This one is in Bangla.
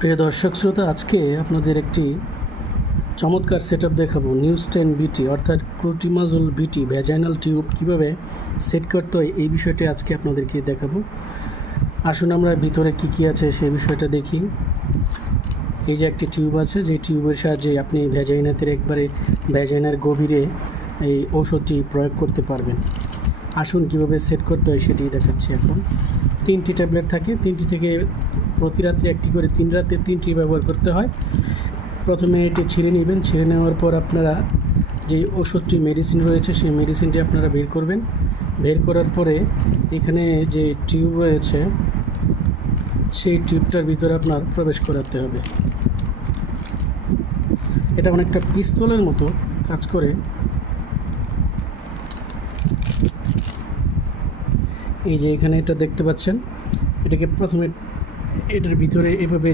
প্রিয় দর্শক শ্রোতা, আজকে আপনাদের একটি চমৎকার সেট আপ দেখাবো নিউজ টেন বিটি অর্থাৎ ক্রুটিমাজল বিটি ভ্যাজাইনাল টিউব কীভাবে সেট করতে হয় এই বিষয়টি আজকে আপনাদেরকে দেখাবো। আসুন আমরা ভিতরে কী কী আছে সেই বিষয়টা দেখি। এই যে একটি টিউব আছে যে টিউবের সাহায্যে আপনি ভ্যাজাইনাতের একবারে ভ্যাজাইনার গভীরে এই ঔষধটি প্রয়োগ করতে পারবেন। আসুন কীভাবে সেট করতে হয় সেটি দেখাচ্ছি এখন। তিনটি ট্যাবলেট থাকে, তিনটি থেকে প্রতি রাত্রে একটি করে তিন রাতে তিনটি ব্যবহার করতে হয়। প্রথমে এটি ছিঁড়ে নেবেন। ছিঁড়ে নেওয়ার পর আপনারা যে ওষুধটি মেডিসিন রয়েছে, সেই মেডিসিনটি আপনারা বের করবেন। বের করার পরে এখানে যে টিউব রয়েছে, সেই টিউবটার ভিতরে আপনার প্রবেশ করাতে হবে। এটা অনেকটা পিস্তলের মতো কাজ করে। এই যে এখানে এটা দেখতে পাচ্ছেন। এটাকে প্রথমে এটার ভিতরে এভাবে